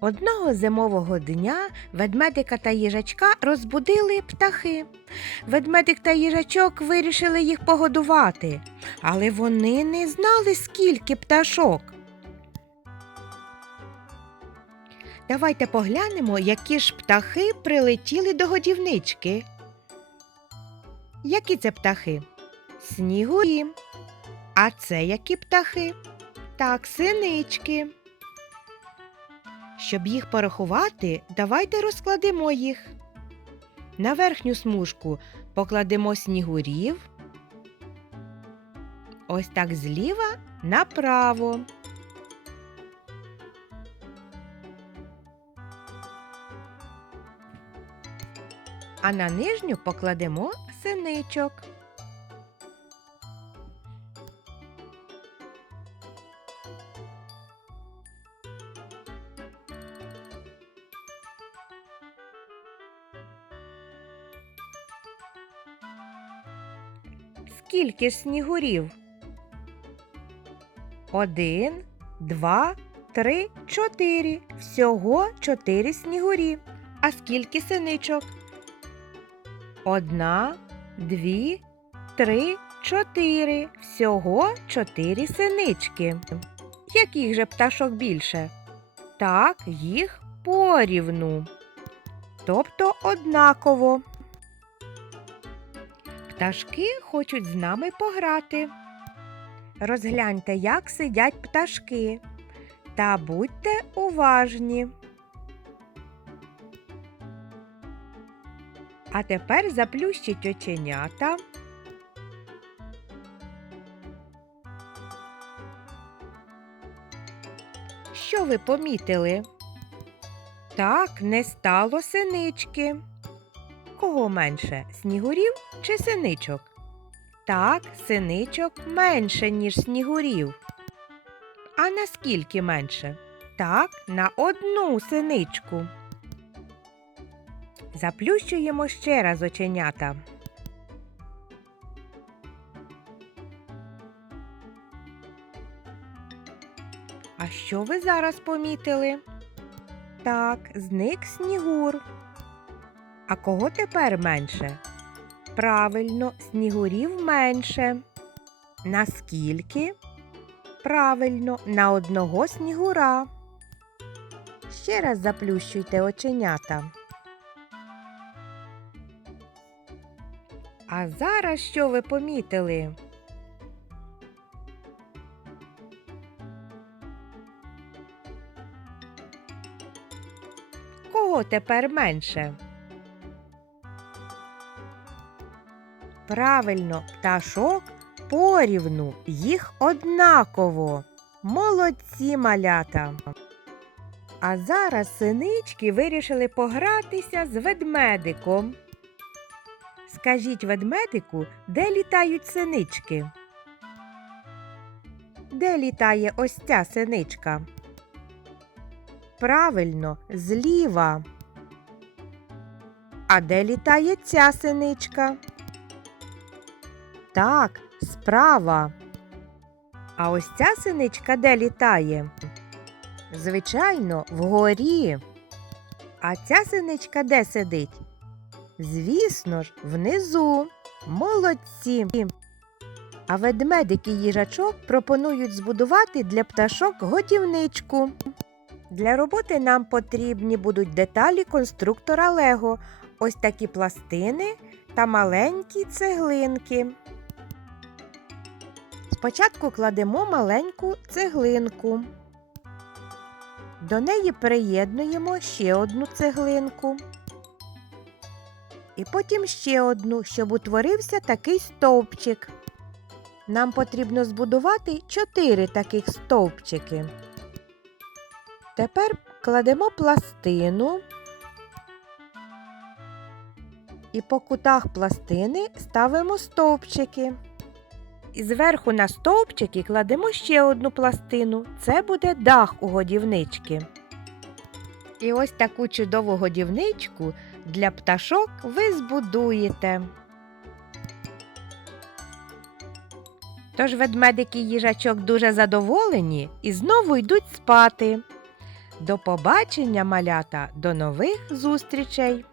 Одного зимового дня ведмедика та їжачка розбудили птахи. Ведмедик та їжачок вирішили їх погодувати, але вони не знали, скільки пташок. Давайте поглянемо, які ж птахи прилетіли до годівнички. Які це птахи? Снігурі. А це які птахи? Так, синички. Щоб їх порахувати, давайте розкладемо їх. На верхню смужку покладемо снігурів. Ось так зліва направо. А на нижню покладемо синичок. Скільки снігурів? Один, два, три, чотири. Всього чотири снігурі. А скільки синичок? Одна, дві, три, чотири. Всього чотири синички. Яких же пташок більше? Так, їх порівну. Тобто однаково. Пташки хочуть з нами пограти. Розгляньте, як сидять пташки. Та будьте уважні. А тепер заплющіть оченята. Що ви помітили? Так, не стало синички. Кого менше снігурів чи синичок? Так, синичок менше, ніж снігурів. А наскільки менше? Так, на одну синичку. Заплющуємо ще раз оченята. А що ви зараз помітили? Так, зник снігур. А кого тепер менше? Правильно, снігурів менше. Наскільки? Правильно, на одного снігура. Ще раз заплющуйте оченята. А зараз що ви помітили? Кого тепер менше? Правильно, пташок порівну, їх однаково. Молодці малята. А зараз синички вирішили погратися з ведмедиком. Скажіть ведмедику, де літають синички? Де літає ось ця синичка? Правильно, зліва. А де літає ця синичка? Так, справа. А ось ця синичка де літає? Звичайно, вгорі. А ця синичка де сидить? Звісно ж, внизу. Молодці. А ведмедик і їжачок пропонують збудувати для пташок годівничку. Для роботи нам потрібні будуть деталі конструктора Лего, ось такі пластини та маленькі цеглинки. Спочатку кладемо маленьку цеглинку. До неї приєднуємо ще одну цеглинку. І потім ще одну, щоб утворився такий стовпчик. Нам потрібно збудувати чотири таких стовпчики. Тепер кладемо пластину і по кутах пластини ставимо стовпчики. І зверху на стовпчики кладемо ще одну пластину. Це буде дах у годівнички. І ось таку чудову годівничку для пташок ви збудуєте. Тож ведмедик і їжачок дуже задоволені і знову йдуть спати. До побачення, малята, до нових зустрічей!